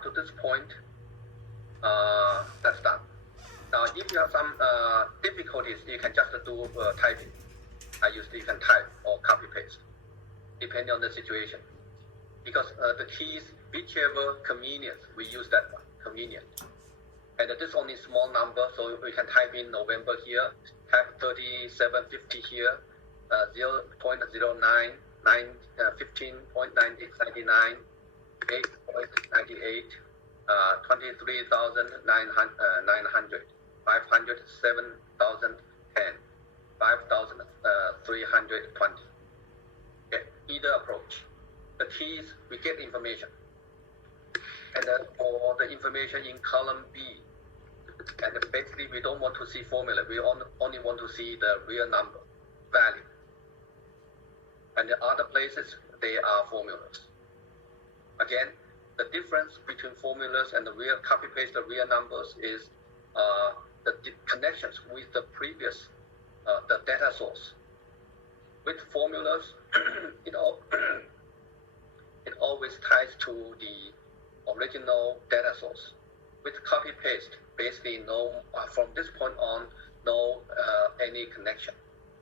up to this point, that's done. Now, if you have some difficulties, you can just do typing. You can type or copy paste, depending on the situation. Because the keys, whichever convenience, we use that one, convenient. And this only small number, so we can type in November here, type 3750 here, 0.09, 15.9899, 8.98, 23,900, 500, 7,010, 5,320. Okay, either approach. The keys, we get information. And for the information in column B, and basically we don't want to see formula, we only want to see the real number, value. And the other places, they are formulas. Again, the difference between formulas and the real copy-paste the real numbers is the connections with the previous, the data source. With formulas, it always ties to the original data source. With copy-paste, basically no, from this point on, no any connection.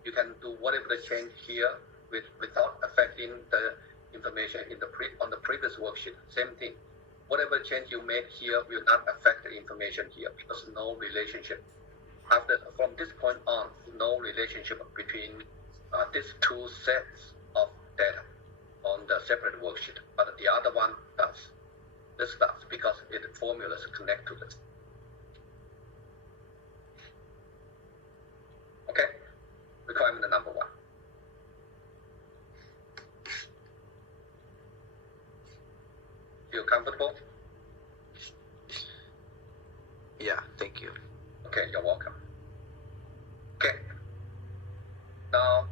You can do whatever the change here without affecting the information in on the previous worksheet. Same thing. Whatever change you make here will not affect the information here because no relationship. From this point on, no relationship between these two sets of data on the separate worksheet, but the other one does. This does because the formulas connect to this. Okay, requirement number 1. Feel comfortable? Yeah, thank you. Okay, you're welcome. Okay. Now,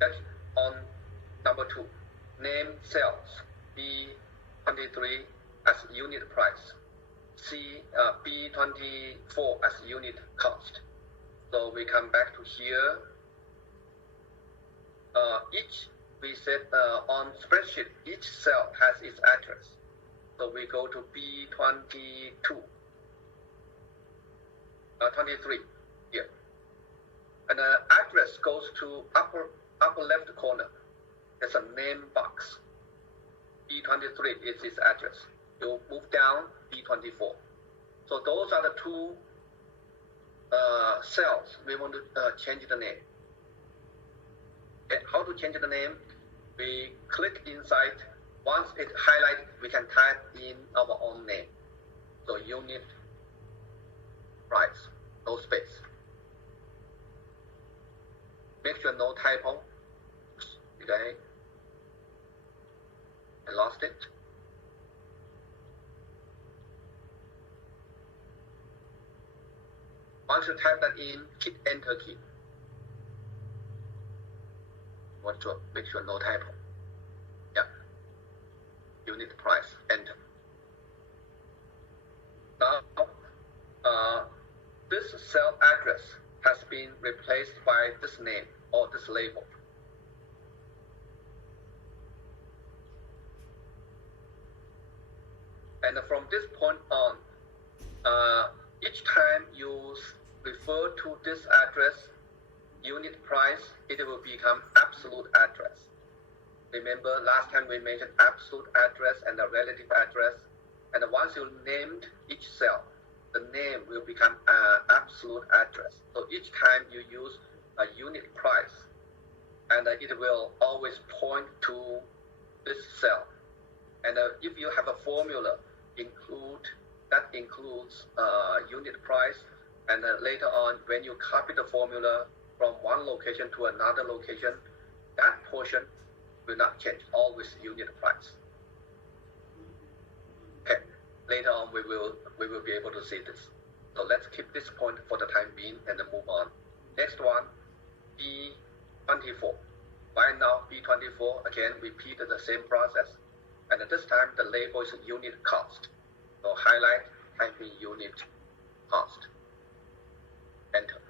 that's on number 2. Name cells B23 as unit price, B24 as unit cost. So we come back to here. We said on spreadsheet, each cell has its address. So we go to B22, 23 here. And the address goes to upper left corner. There's a name box. B23 is its address. You move down, B24. So those are the two cells we want to change the name. Okay, how to change the name? We click inside. Once it's highlighted, we can type in our own name. So unit price, no space. Make sure no typo. Okay. I lost it. Once you type that in, hit enter key. Want to make sure no typo. Yeah. Unit price, enter. Now, this cell address has been replaced by this name or this label. And from this point on, each time you refer to this address, unit price, it will become absolute address. Remember last time we mentioned absolute address and the relative address. And once you named each cell, the name will become absolute address. So each time you use a unit price, and it will always point to this cell. And if you have a formula, that includes unit price, and later on when you copy the formula from one location to another location, that portion will not change, always unit price. Okay, later on we will be able to see this. So let's keep this point for the time being and then move on. Next one, B24. Why now B24? Again, repeat the same process. And this time the label is unit cost. So highlight, type in unit cost. Enter.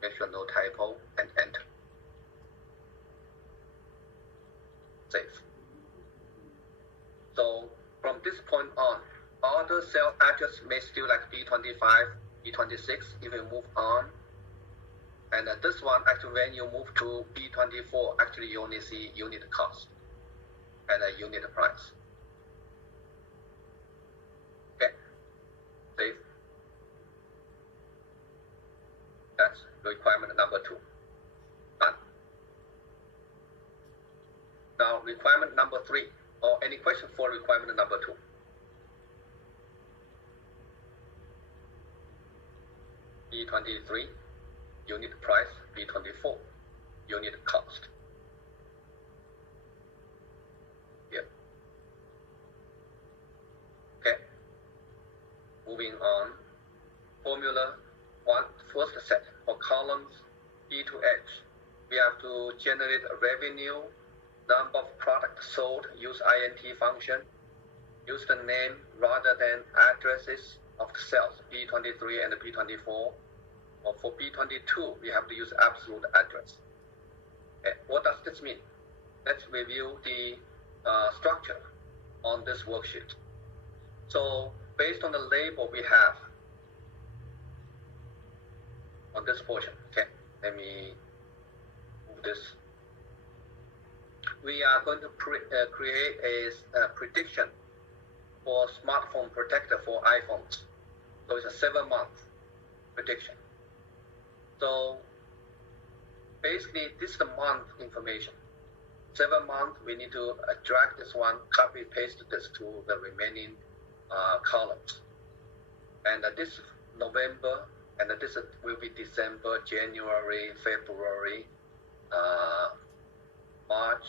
Make sure no typo and enter. Save. point on, all the cell address may still like B25, B26 if you move on. And this one, actually, when you move to B24, actually you only see unit cost and a unit price. Okay, save. That's requirement number 2. Done. Now, requirement number 3, or any question for requirement number 2? B23, unit price, B24, unit cost. Here. Okay. Moving on. Formula 1, first set for columns B to H. We have to generate a revenue, number of products sold, use int function, use the name rather than addresses of the cells, B23 and B24. Or for B22, we have to use absolute address. Okay. What does this mean? Let's review the structure on this worksheet. So based on the label we have on this portion, okay, let me move this. We are going to create a prediction for smartphone protector for iPhones. So it's a 7-month prediction. So basically, this is the month information. 7 months, we need to drag this one, copy paste this to the remaining columns. And this is November, and this will be December, January, February, March,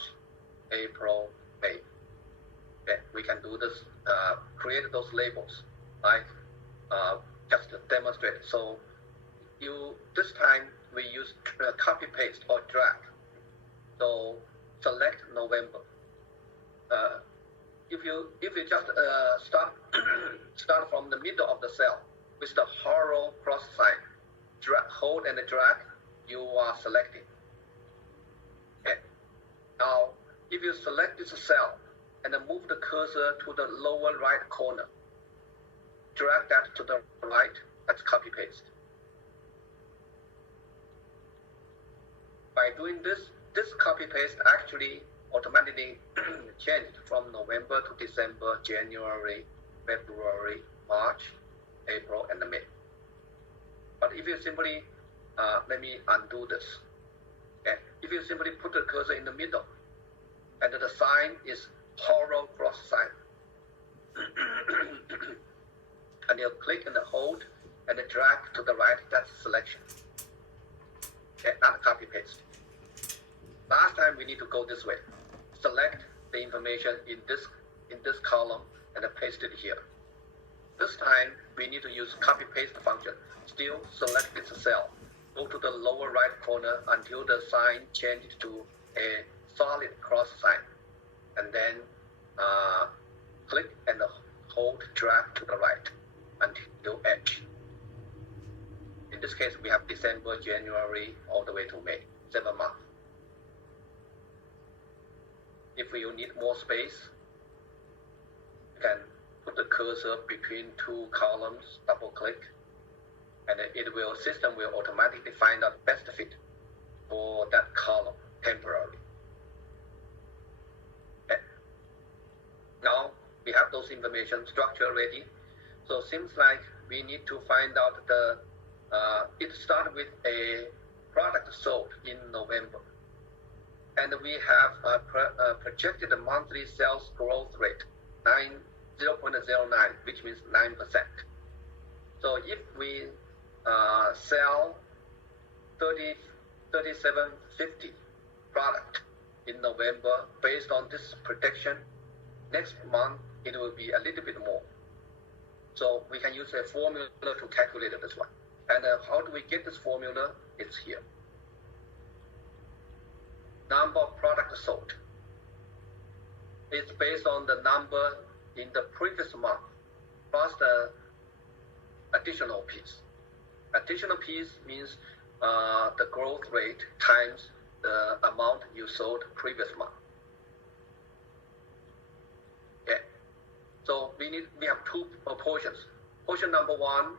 April, May. Okay, we can do this, create those labels, like just to demonstrate. So this time we use copy paste or drag. So select November. If you just start from the middle of the cell with the horizontal cross sign, hold and drag, you are selecting. Okay. Now, if you select this cell and then move the cursor to the lower right corner, drag that to the right, that's copy paste. By doing this copy paste actually automatically changed from November to December, January, February, March, April, and May. But if you simply, let me undo this. Okay. If you simply put the cursor in the middle, and the sign is horizontal cross sign, and you click and hold and drag to the right, that's selection. Okay, not copy paste. Last time we need to go this way. Select the information in this column and paste it here. This time we need to use copy paste function. Still select this cell. Go to the lower right corner until the sign changes to a solid cross sign, and then click and hold drag to the right until H. In this case, we have December, January, all the way to May, 7 months. If you need more space, you can put the cursor between 2 columns, double click, and system will automatically find out best fit for that column temporarily. Okay. Now we have those information structure ready. So seems like we need to find out it started with a product sold in November. And we have projected the monthly sales growth rate, 0.09, which means 9%. So if we sell 3750 product in November based on this prediction, next month it will be a little bit more. So we can use a formula to calculate this one. And how do we get this formula? It's here. Number of products sold. It's based on the number in the previous month plus the additional piece. Additional piece means the growth rate times the amount you sold previous month. Okay. So we we have two portions. Portion number one,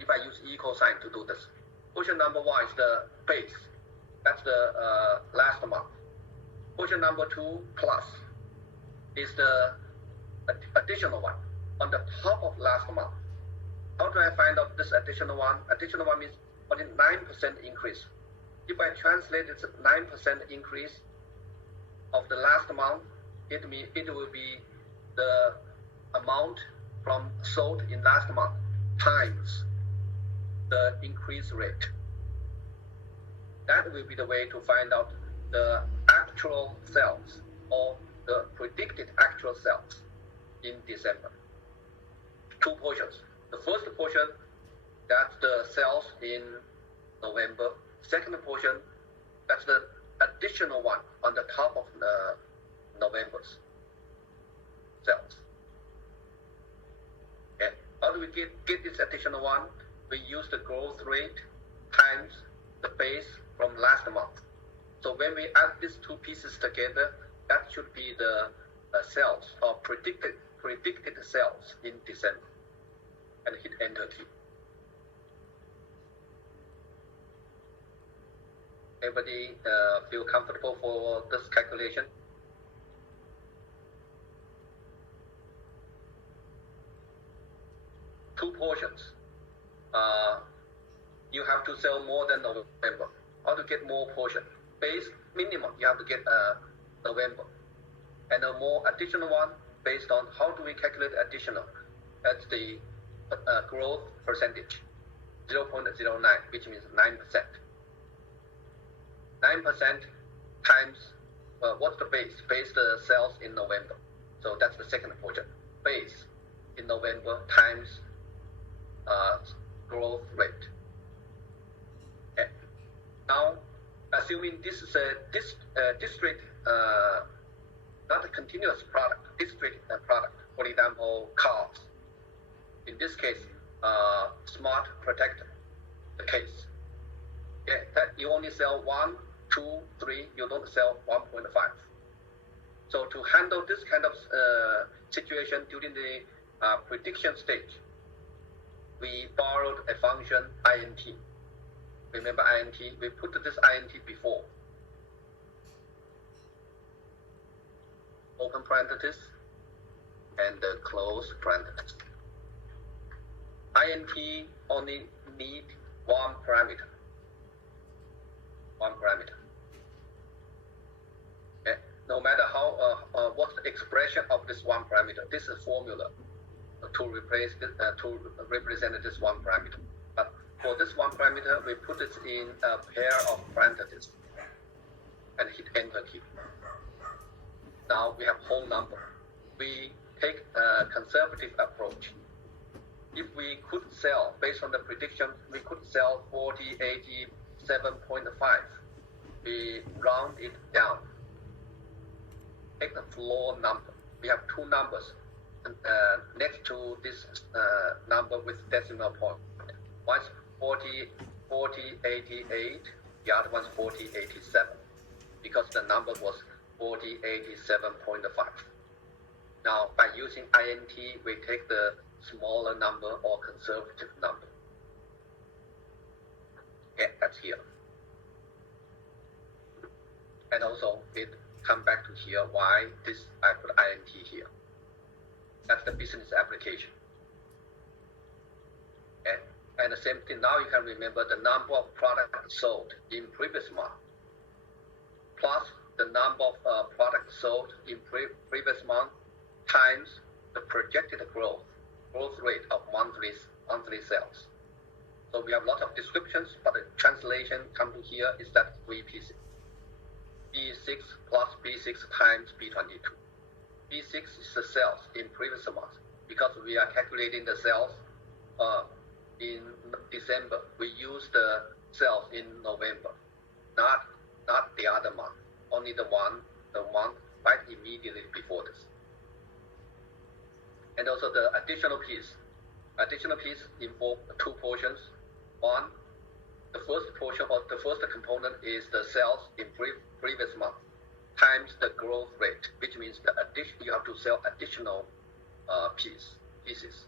if I use equal sign to do this, portion number one is the base. That's the last month. Portion number two plus is the additional one on the top of last month. How do I find out this additional one? Additional one means only 9% increase. If I translate this 9% increase of the last month, it will be the amount from sold in last month times the increase rate. That will be the way to find out the actual sales or the predicted actual sales in December. Two portions. The first portion, that's the sales in November. Second portion, that's the additional one on the top of the November's sales. Okay. How do we get this additional one? We use the growth rate times the base from last month. So when we add these two pieces together, that should be the sales or predicted sales in December. And hit enter key. Everybody feel comfortable for this calculation? Two portions. You have to sell more than November. How to get more portion? Base minimum, you have to get November. And a more additional one based on how do we calculate additional? That's the growth percentage, 0.09, which means 9%. 9% times, what's the base? Base the sales in November. So that's the second portion. Base in November times growth rate. Okay. Now, assuming this is a discrete, not a continuous product, discrete product, for example, cars. In this case, Smart Protector, the case. Okay, that you only sell 1, 2, 3, you don't sell 1.5. So to handle this kind of situation during the prediction stage, we borrowed a function int. Remember int? We put this int before. Open parenthesis and close parenthesis. Int only need one parameter. Okay. No matter how what's the expression of this one parameter, this is formula to replace this, to represent this one parameter. But for this one parameter, we put it in a pair of parentheses and hit enter key. Now we have whole number. We take a conservative approach. If we could sell, based on the prediction, we could sell 4087.5. We round it down. Take the floor number. We have two numbers next to this number with decimal point. One's 4088, the other one's 4087, because the number was 4087.5. Now, by using int, we take the smaller number or conservative number. Okay, that's here. And also, it come back to here. Why this? I put int here. That's the business application. Okay. And the same thing. Now you can remember the number of products sold in previous month plus the number of products sold in previous month times the projected growth rate of monthly sales. So we have a lot of descriptions, but the translation come to here is that three pieces. B6 plus B6 times B22. B6 is the sales in previous month because we are calculating the sales in December. We use the sales in November, not the other month, only the month right immediately before this. And also the additional piece involves two portions. One, the first portion or the first component is the sales in previous month times the growth rate, which means the addition, you have to sell additional piece pieces.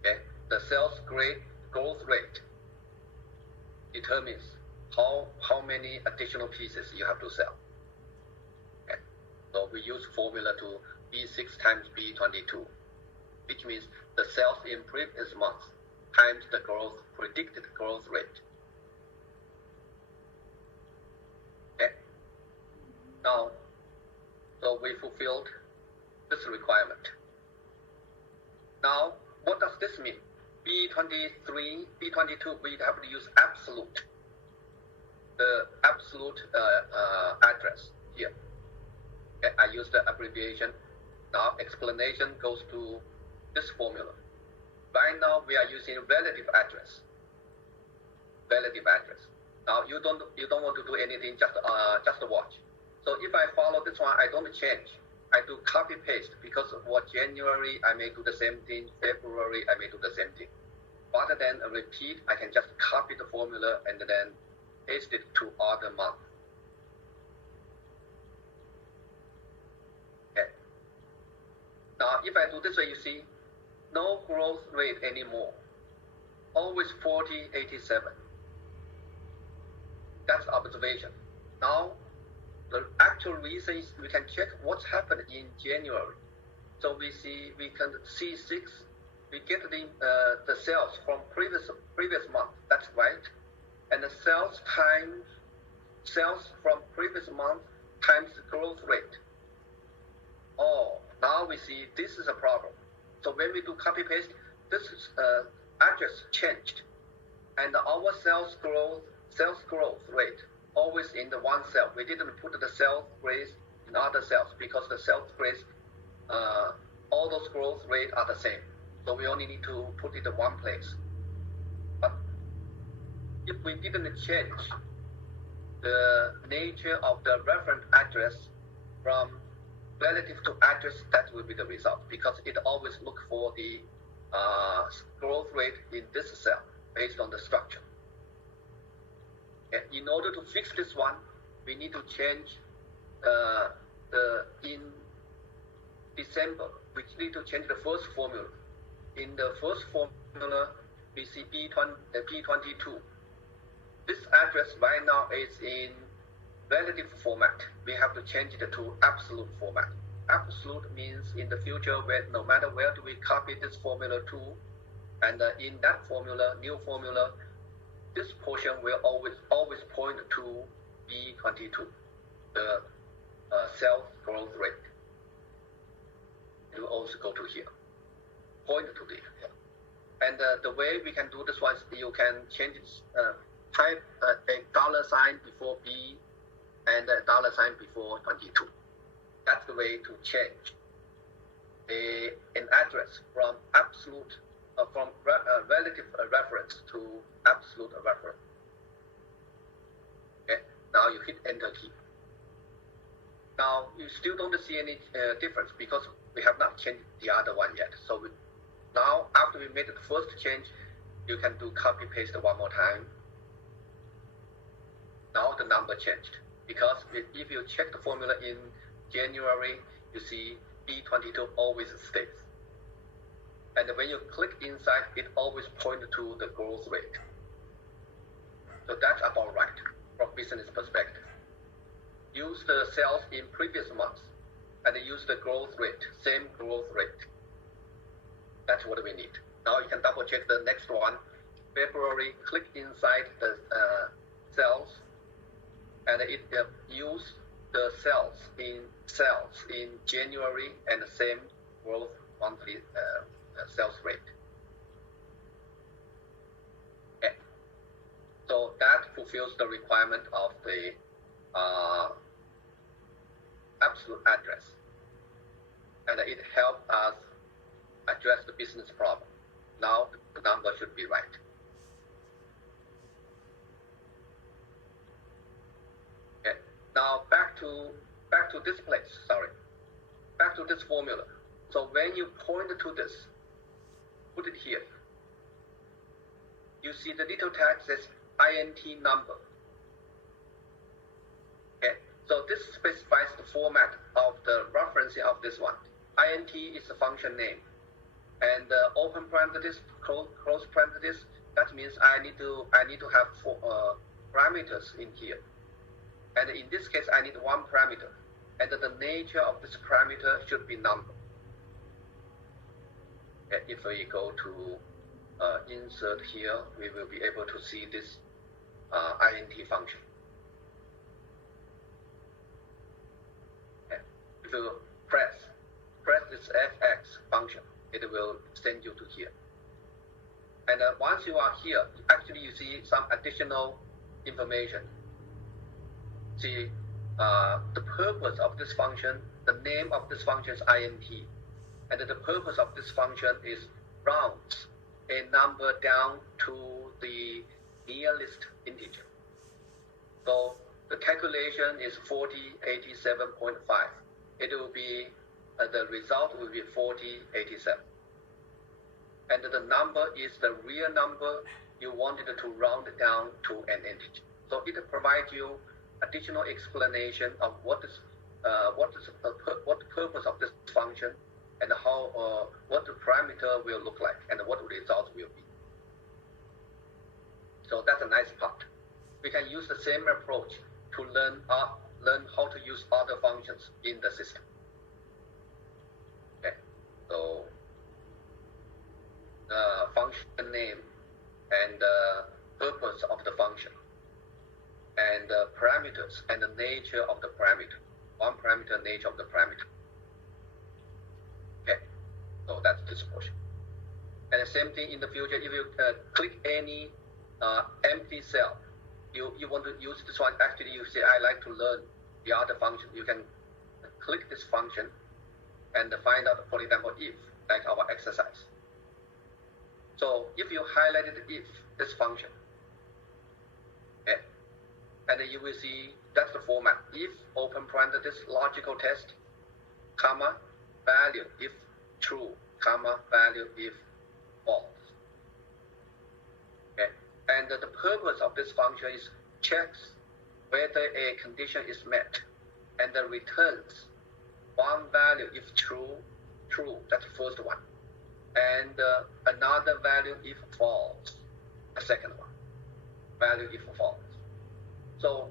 Okay, the sales growth rate determines how many additional pieces you have to sell. Okay, so we use formula to B6 times B22, which means the sales in previous month times the predicted growth rate. Okay, now, so we fulfilled this requirement. Now, what does this mean? B23, B22, we have to use absolute, the absolute address here. Okay, I use the abbreviation. Now, explanation goes to this formula. Right now, we are using relative address. Relative address. Now, you don't want to do anything, just watch. So if I follow this one, I don't change. I do copy paste because for January, I may do the same thing. February, I may do the same thing. Rather than repeat, I can just copy the formula and then paste it to other month. Okay. Now, if I do this way, you see, no growth rate anymore. Always 4087. That's observation. Now, the actual reason is we can check what's happened in January. So we can see C6, we get the sales from previous month. That's right. And the sales from previous month times the growth rate. Oh, now we see this is a problem. So when we do copy paste, this is address changed, and our sales growth rate always in the one cell. We didn't put the sales rate in other cells because the sales rate, all those growth rate are the same. So we only need to put it in one place. But if we didn't change the nature of the reference address from relative to address, that will be the result, because it always look for the growth rate in this cell based on the structure. And in order to fix this one, we need to change in December, we need to change the first formula. In the first formula, we see P22. This address right now is in relative format. We have to change it to absolute format. Absolute means in the future, where no matter where do we copy this formula to, and in that formula, new formula, this portion will always point to B22, the sales growth rate. It will also go to here, point to this. And the way we can do this one is you can change type a $sign before B and a $sign before 22. That's the way to change an address from absolute, from relative reference to absolute reference. Okay, now you hit enter key. Now you still don't see any difference because we have not changed the other one yet. So now after we made the first change, you can do copy paste one more time. Now the number changed, because if you check the formula in January, you see B22 always stays. And when you click inside, it always points to the growth rate. So that's about right from business perspective. Use the sales in previous months and use the growth rate, same growth rate. That's what we need. Now you can double check the next one. February, click inside the cells, and it use the sales in January and the same growth monthly sales rate. Okay. So that fulfills the requirement of the absolute address, and it helps us address the business problem. Now the number should be right. Okay. Now back to this place. Back to this formula. So when you point to this, put it here. You see the little tag says INT number. Okay. So this specifies the format of the referencing of this one. int is the function name, and open parenthesis, close parenthesis. That means I need to have four parameters in here, and in this case I need one parameter, and the nature of this parameter should be number. And if we go to insert here, we will be able to see this int function. Okay. If you press this fx function, it will send you to here. And once you are here, actually you see some additional information. See, the purpose of this function, the name of this function is int, and the purpose of this function is rounds a number down to the nearest integer. So the calculation is 4087.5. It will be, the result will be 4087. And the number is the real number you wanted to round down to an integer. So it provides you additional explanation of what the purpose of this function, and how what the parameter will look like, and what the result will be. So that's a nice part. We can use the same approach to learn how to use other functions in the system. Okay, so the function name and the purpose of the function, and the parameters and the nature of the parameter. One parameter, nature of the parameter. Okay, so that's this portion. And the same thing in the future, if you click any empty cell, you want to use this one, actually you say, I like to learn the other function. You can click this function and find out, for example, if, like our exercise. So if you highlighted if, this function, okay, and then you will see that's the format. If, open parenthesis, logical test, comma, value if true, comma, value if false. Okay, and the purpose of this function is checks whether a condition is met, and then returns one value if true, that's the first one, and another value if false, the second one, value if false. So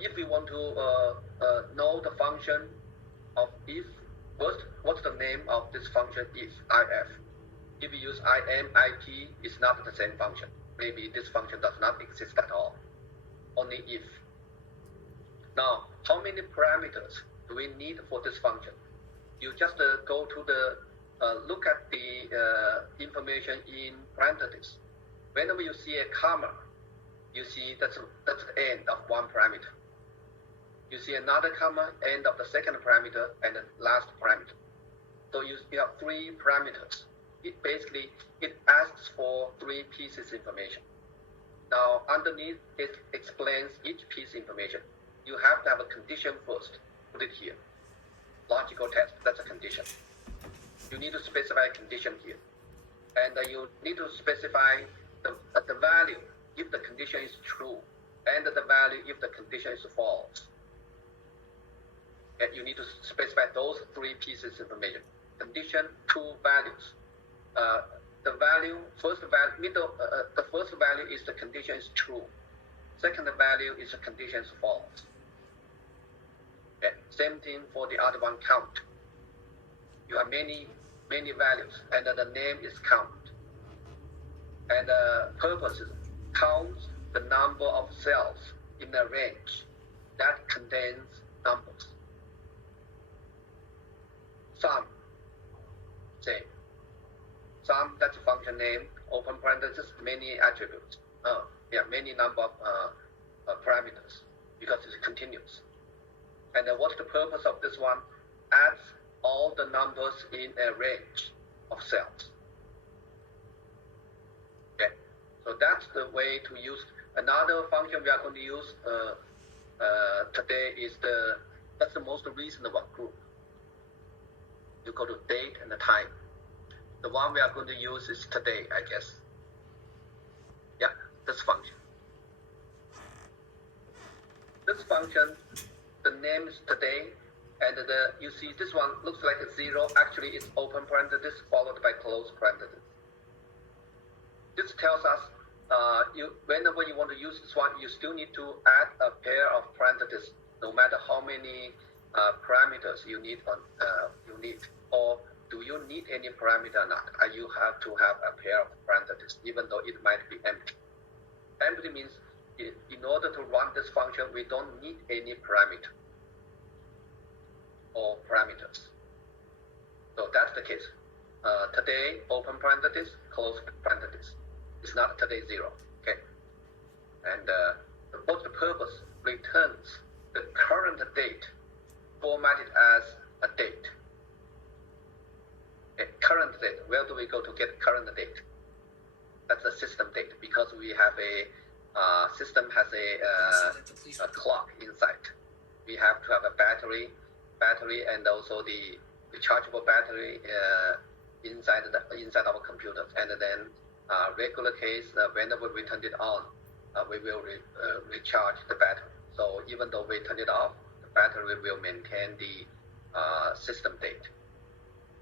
if we want to know the function of if, first, what's the name of this function if, if you use it, it's not the same function. Maybe this function does not exist at all, only if. Now, how many parameters do we need for this function? You just go to the, look at the information in parentheses. Whenever you see a comma, you see that's the end of one parameter. You see another comma, end of the second parameter, and the last parameter. So you have three parameters. It basically, it asks for three pieces information. Now, underneath, it explains each piece information. You have to have a condition first. Put it here. Logical test, that's a condition. You need to specify a condition here. And you need to specify the value if the condition is true, and the value if the condition is false. And you need to specify those three pieces of information. Condition, two values. The value, the first value is the condition is true. Second value is the condition is false. Okay. Same thing for the other one, count. You have many values, and the name is count. And the purpose is counts the number of cells in a range that contains numbers. Sum, same. Sum, that's a function name, open parenthesis, many attributes. Many number of parameters, because it's continuous. And what's the purpose of this one? Adds all the numbers in a range of cells. Okay, so that's the way to use. Another function we are going to use today is that's the most recent one, group. You go to date and the time. The one we are going to use is today, I guess. Yeah, this function. This function, the name is today, And you see this one looks like a 0. Actually, it's open parenthesis followed by close parenthesis. This tells us whenever you want to use this one, you still need to add a pair of parentheses, no matter how many parameters you need. Or do you need any parameter or not? You have to have a pair of parentheses, even though it might be empty. Empty means in order to run this function, we don't need any parameter or parameters. So that's the case. Today, open parenthesis, close parenthesis. It's not today 0. Okay. And the post purpose returns the current date formatted as a date. Okay. Current date. Where do we go to get current date? That's the system date, because we have a system has a clock inside. We have to have a battery, and also the rechargeable battery inside our computers. And then regular case, whenever we turn it on, we will recharge the battery. So even though we turn it off, the battery will maintain the system date.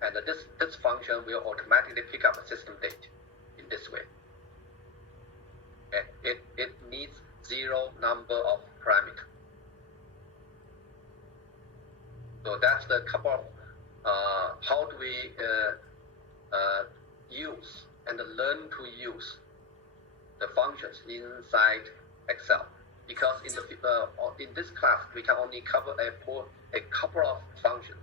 And this function will automatically pick up a system date in this way. Okay. It needs 0 number of parameters. So that's the couple of how do we use and learn to use the functions inside Excel. Because in this class, we can only cover a couple of functions.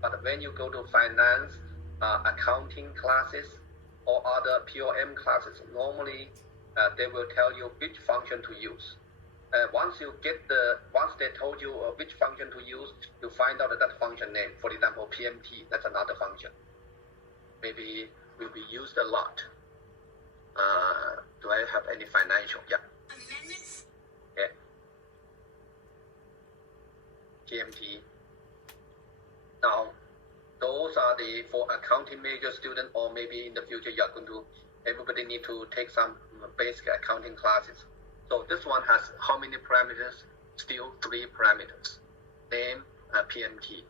But when you go to finance, accounting classes, or other POM classes, normally they will tell you which function to use. Once they told you which function to use, you find out that function name. For example, PMT, that's another function. Maybe will be used a lot. Do I have any financial? Yeah. Amendments. Okay. PMT. Now, those are for accounting major student, or maybe in the future everybody need to take some basic accounting classes. So this one has how many parameters? Still 3 parameters. Name, PMT.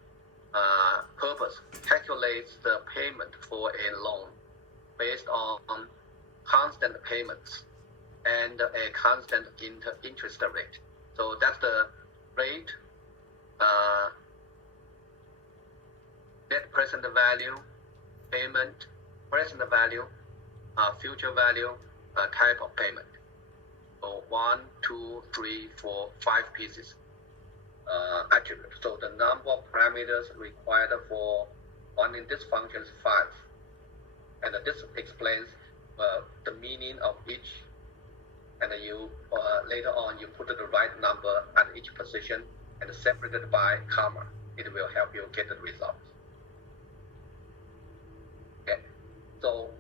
Purpose, calculates the payment for a loan based on constant payments and a constant interest rate. So that's the rate, net present value, payment, present value, future value, type of payment. So 1, 2, 3, 4, 5 pieces attribute. So the number of parameters required for running this function is 5. And this explains the meaning of each. And then you later on you put the right number at each position and separated by comma. It will help you get the results. Okay. So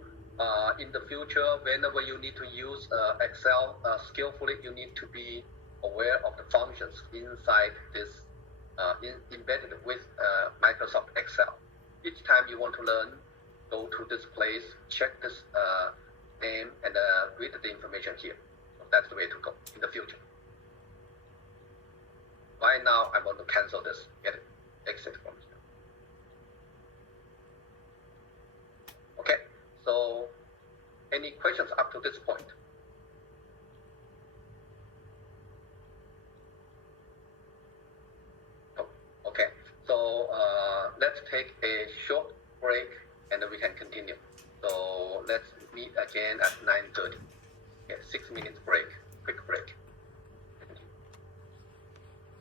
in the future, whenever you need to use Excel skillfully, you need to be aware of the functions inside this embedded with Microsoft Excel. Each time you want to learn, go to this place, check this name, and read the information here. So that's the way to go in the future. Right now, I'm going to cancel this, exit from here. Okay, so any questions up to this point? Okay, so let's take a short break and then we can continue. So let's meet again at 9:30. Okay, 6 minutes break.